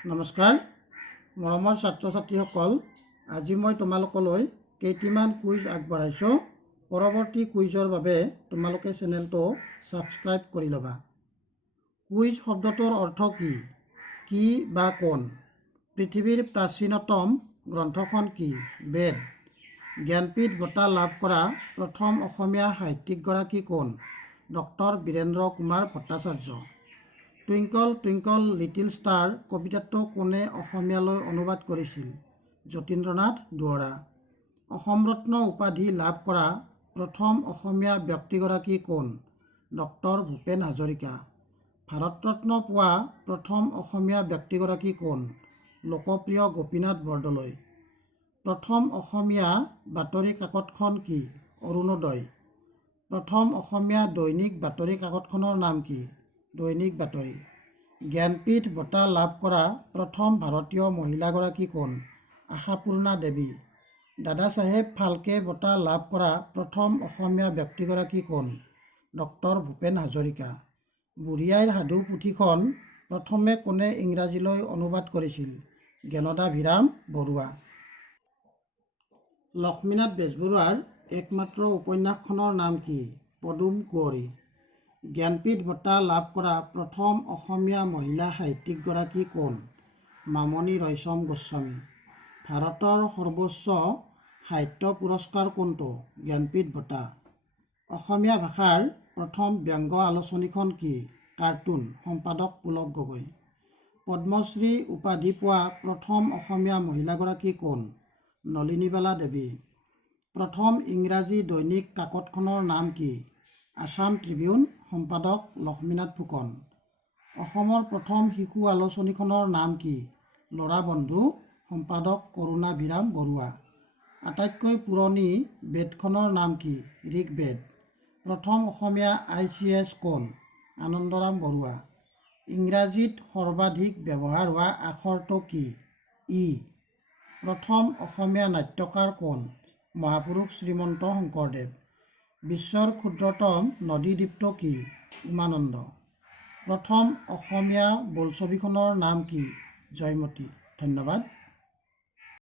নমস্কাৰ মৰমৰ ছাত্ৰ ছাত্ৰীসকল, আজি মই তোমালোকলৈ কেইটিমান কুইজ আগবঢ়াইছোঁ। পৰৱৰ্তী কুইজৰ বাবে তোমালোকে চেনেলটো ছাবস্ক্ৰাইব কৰি ল'বা। কুইজ শব্দটোৰ অৰ্থ কি? কি বা কোন? পৃথিৱীৰ প্ৰাচীনতম গ্ৰন্থখন কি? বেদ। জ্ঞানপীঠ বঁটা লাভ কৰা প্ৰথম অসমীয়া সাহিত্যিকগৰাকী কোন? Doctor Birendra Kumar Bhattacharya. Twinkle twinkle little star কবিতাটো কোনে অসমীয়ালৈ অনুবাদ কৰিছিল? যতীন্দ্ৰনাথ দুৱৰা। অসম ৰত্ন উপাধি লাভ কৰা প্ৰথম অসমীয়া ব্যক্তিগৰাকী কোন? ডক্টৰ ভূপেন হাজৰিকা। ভাৰত ৰত্ন পোৱা প্ৰথম অসমীয়া ব্যক্তিগৰাকী কোন? লোকপ্ৰিয় গোপীনাথ বৰদলৈ। প্ৰথম অসমীয়া বাতৰি কাকতখন কি? অৰুণোদয়। প্ৰথম অসমীয়া দৈনিক বাতৰি কাকতখনৰ নাম কি? দৈনিক বাতৰি। জ্ঞানপীঠ বঁটা লাভ কৰা প্ৰথম ভাৰতীয় মহিলাগৰাকী কোন? আশাপূৰ্ণা দেৱী। দাদাচাহেব ফাল্কে বঁটা লাভ কৰা প্ৰথম অসমীয়া ব্যক্তিগৰাকী কোন? ডক্টৰ ভূপেন হাজৰিকা। বুঢ়ী আইৰ সাধু পুথিখন প্ৰথমে কোনে ইংৰাজীলৈ অনুবাদ কৰিছিল? জ্ঞানদাভিৰাম বৰুৱা। লক্ষ্মীনাথ বেজবৰুৱাৰ একমাত্ৰ উপন্যাসখনৰ নাম কি? পদুম কুঁৱৰী। জ্ঞানপীঠ বঁটা লাভ কৰা প্ৰথম অসমীয়া মহিলা সাহিত্যিকগৰাকী কোন? মামণি ৰয়ছম গোস্বামী। ভাৰতৰ সৰ্বোচ্চ সাহিত্য পুৰস্কাৰ কোনটো? জ্ঞানপীঠ বঁটা। অসমীয়া ভাষাৰ প্ৰথম ব্যংগ আলোচনীখন কি? কাৰ্টুন। সম্পাদক পুলক গগৈ। পদ্মশ্ৰী উপাধি পোৱা প্ৰথম অসমীয়া মহিলাগৰাকী কোন? নলিনীবালা দেৱী। প্ৰথম ইংৰাজী দৈনিক কাকতখনৰ নাম কি? আছাম ট্ৰিবিউন। সম্পাদক লক্ষ্মীনাথ ফুকন। অসমৰ প্ৰথম শিশু আলোচনীখনৰ নাম কি? ল'ৰা বন্ধু। সম্পাদক কৰুণাভিৰাম বৰুৱা। আটাইতকৈ পুৰণি বেদখনৰ নাম কি? ঋগ্বেদ। প্ৰথম অসমীয়া ICS কোন? আনন্দৰাম বৰুৱা। ইংৰাজীত সৰ্বাধিক ব্যৱহাৰ হোৱা আখৰটো কি? ই। প্ৰথম অসমীয়া নাট্যকাৰ কোন? মহাপুৰুষ শ্ৰীমন্ত শংকৰদেৱ। বিশ্বৰ ক্ষুদ্ৰতম নদী দ্বীপটো কি? উমানন্দ। প্ৰথম অসমীয়া বোলছবিখনৰ নাম কি? জয়মতী। ধন্যবাদ।